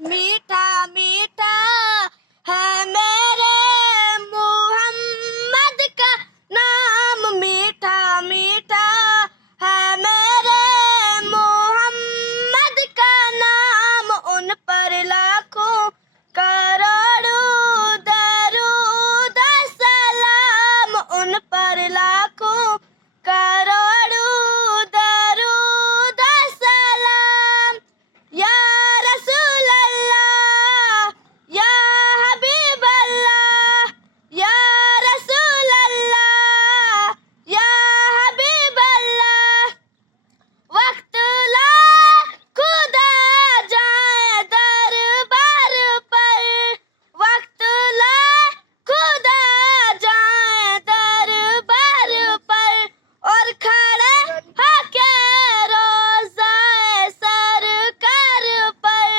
मीठा मीठा है मेरे मुहम्मद का नाम, मीठा मीठा है मेरे मुहम्मद का नाम। उन पर लाखों करोड़ों दरूद सलाम, उन पर लाखों करोड़ों दरूद सलाम। या रसूल अल्लाह या हबीब अल्लाह, या रसूल अल्लाह या हबीब अल्लाह। वक्त ला खुदा जाए दरबार पर, वक्त ला खुदा जाए दरबार पर, और खड़े होके रोज़ाए सरकार पर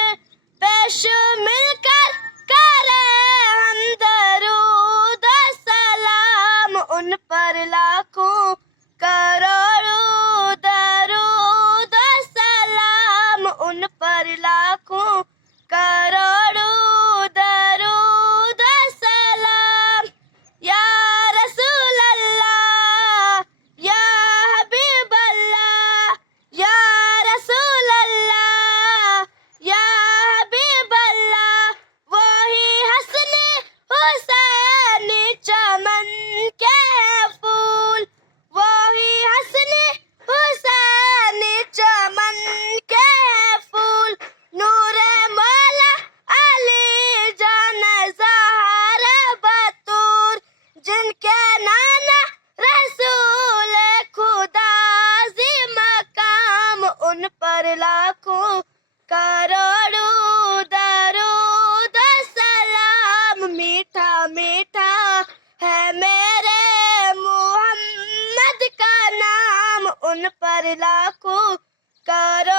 पेश मिलकर करे हम दरूद सलाम। उन पर लाखों करोड़ों दरूद सलाम, उन पर लाखों करोड़ों दरूद सलाम। या रसूल अल्लाह या हबीब अल्लाह, या रसूल अल्लाह या हबीब अल्लाह। वही हसने हुसैनी चमन के फूल, वही हसने हुसैनी चमन के फूल। नूरे मौला अली जान ज़हरा बतूर, जिनके नाना रसूल खुदा ज़ी मकाम। उन पर लाखों करोड़ों दरूद सलाम। मीठा मीठा है मेरे मुहम्मद का नाम, उन पर लाखों करोड़ों